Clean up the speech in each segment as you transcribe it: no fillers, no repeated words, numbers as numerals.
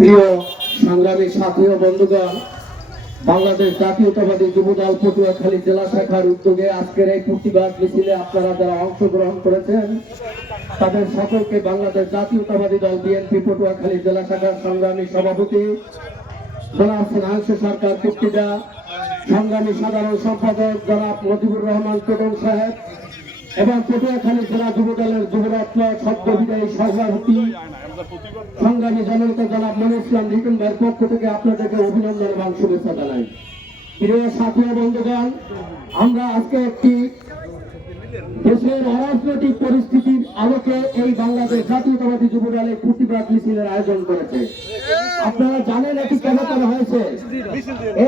প্রিয় সংগ্রামী সাথী ও বন্ধুগণ, বাংলাদেশ জাতীয়তাবাদী যুবদল পটুয়াখালী জেলা শাখার উদ্যোগে আজকের এই প্রতিবাদ মিছিলে আপনারা যারা অংশগ্রহণ করেছেন তাদের সকলকে বাংলাদেশ জাতীয়তাবাদী দল বিএনপি পটুয়াখালী জেলা শাখার সংগ্রামী সভাপতি জনাব শ্রীহাংশু সরকার কুপ্তিদা, সংগ্রামী সাধারণ সম্পাদক জনাব মজিবুর রহমান টোটন সাহেব এবং পটুয়াখালী জেলা যুবদলের যুবরত্ন সদ্য বিদায়ী সভাপতি সংগ্রামী জনতা জনাব মনির ইসলাম রিটন ভাইয়ের পক্ষ থেকে আপনাদেরকে অভিনন্দন এবং শুভেচ্ছা জানাই। প্রিয় সাথী ও বন্ধুগণ, আমরা আজকে একটি দেশের অরাজনৈতিক পরিস্থিতির আলোকে এই বাংলাদেশ জাতীয়তাবাদী যুবদলের প্রতিবাদ মিছিলের আয়োজন করেছে। আপনারা জানেন এটি কেন করা হয়েছে?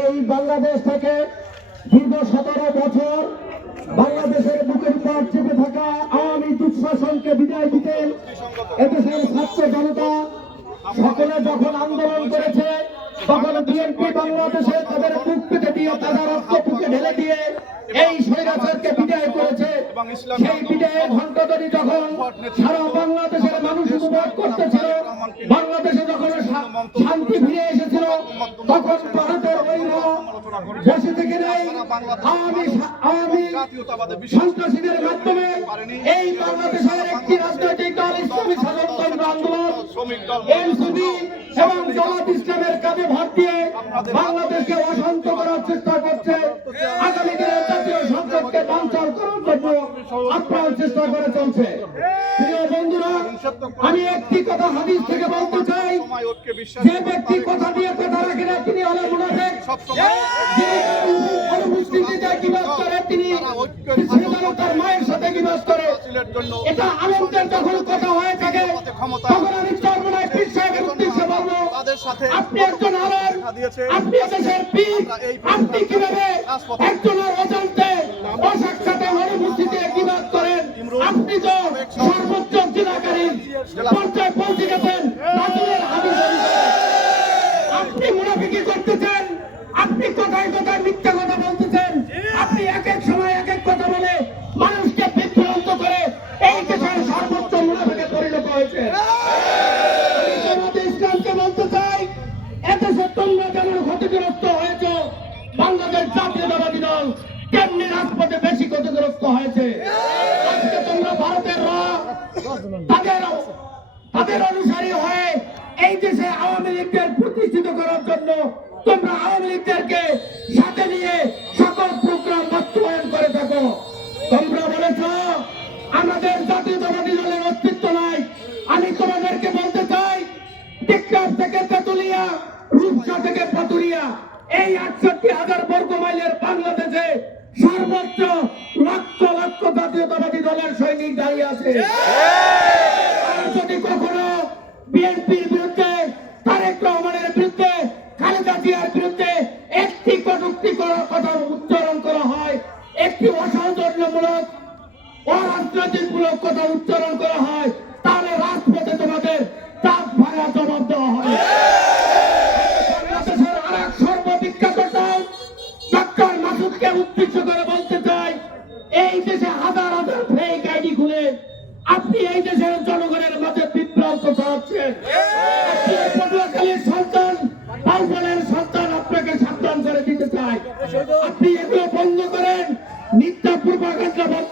এই বাংলাদেশ থেকে দীর্ঘ 17 বছর বাংলাদেশের বুকের উপর চেপে থাকা আওয়ামী দুঃশাসনকে বিদায় দিতে এদেশের ছাত্র জনতা সকলে যখন আন্দোলন করেছে তখন বিএনপি বাংলাদেশে তাদের বুক পেতে দিয়ে তাদের রক্ত বুকে ঢেলে দিয়ে এই স্বৈরাচারকে বিদায় করেছে। সেই বিদায়ের ঘণ্টাধ্বনি যখন সারা বাংলাদেশের মানুষ উপভোগ করতেছিল, বাংলাদেশে যখন শান্তি ফিরে এসেছিল, তখন ভারতের বৈরী বসে থেকে নেই আওয়ামী সন্ত্রাসীদের মাধ্যমে এই বাংলাদেশের একটি রাজনৈতিক দল ইসলামী স্বাধীনতা আন্দোলন এনসিপি এবং জামাত ইসলামের কাঁধে ভর দিয়ে বাংলাদেশকে অশান্ত করার চেষ্টা করছে। আগামী দিনে জাতীয় সংসদকে বানচাল করার জন্য আপ্রাণ চেষ্টা করে চলছে। প্রিয় বন্ধুরা, আমি একটি কথা হাদিস থেকে বলতে চাই, যে ব্যক্তি কথা দিয়ে কথা রাখে না তিনি হলেন মুনাফিক। অনুপস্থিতিতে কিবাস করে তিনি তার মায়ের সাথে কিবাস করে। এটা আনন্দের যখন কথা হয়ে থাকে তখন আমি চরমনায় পীর সাহেবের উদ্দেশ্যে বলবো, আপনি একজন আলেম, আপনি দেশের পীর, আপনি কিভাবে একজনের অজান্তে অসাক্ষাতে অনুপস্থিতিতে কিবাস করেন? আপনি তো সর্বোচ্চ জেলাকারী পর্যায়ে পৌঁছে গেছেন। আপনি মুনাফিকি করতেছেন, আপনি কথায় কথায় মিথ্যা কথা বলতেছেন, আপনি এক এক সময় এক এক কথা বলে মানুষকে বিভ্রান্ত করে এই দেশের সর্বোচ্চ মুনাফিকে পরিণত হয়েছে। আমি জামাতে ইসলামকে বলতে চাই, এদেশে তোমরা যেমন ক্ষতিগ্রস্ত হয়েছ, বাংলাদেশ জাতীয়তাবাদী দল তেমনি রাজপথে বেশি ক্ষতিগ্রস্ত হয়েছে। আজকে তোমরা ভারতের তাদের অনুসারী হয়ে এই দেশে আওয়ামী লীগের প্রতিষ্ঠিত করার জন্য তোমরা আওয়ামী লীগদেরকে সাথে নিয়ে সকল প্রোগ্রাম বাস্তবায়ন করে থাকো। তোমরা বলেছ আমাদের জাতীয়তাবাদী দলের অস্তিত্ব নাই। আমি তোমাদেরকে বলতে চাই, টিকটক থেকে তেতুলিয়া, রূপসা থেকে পাতুরিয়া, এই ৬৮,০০০ বর্গ মাইলের বাংলাদেশে সর্বোচ্চ লক্ষ লক্ষ জাতীয়তাবাদী দলের সৈনিক দাঁড়িয়ে আছে। আর যদি কখনো বিএনপির বিরুদ্ধে, তারেক রহমানের বিরুদ্ধে, খালেদা জিয়ার বিরুদ্ধে একটি কটূক্তিকর কথা উচ্চারণ করা হয়, একটি অসৌজন্যমূলক অরাজনৈতিকমূলক কথা উচ্চারণ করা হয়, তাহলে রাজপথে তোমাদের দাঁত ভাঙা জবাব দেওয়া হয়। বাংলাদেশের আর এক সর্ববিখ্যাত দল ডক্টর মাসুদকে উদ্দেশ্য করে বলতে চাই, এই দেশে হাজার হাজার ফেক আইডি খুলে আপনি এই দেশের জনগণের মাঝে বিভ্রান্ত ছড়াচ্ছেন। আপনি পটুয়াখালীর সন্তান, বাউফলের সন্তান, আপনাকে সাবধান করে দিতে চাই, আপনি এগুলো বন্ধ করেন, মিথ্যা প্রপাগান্ডা বন্ধ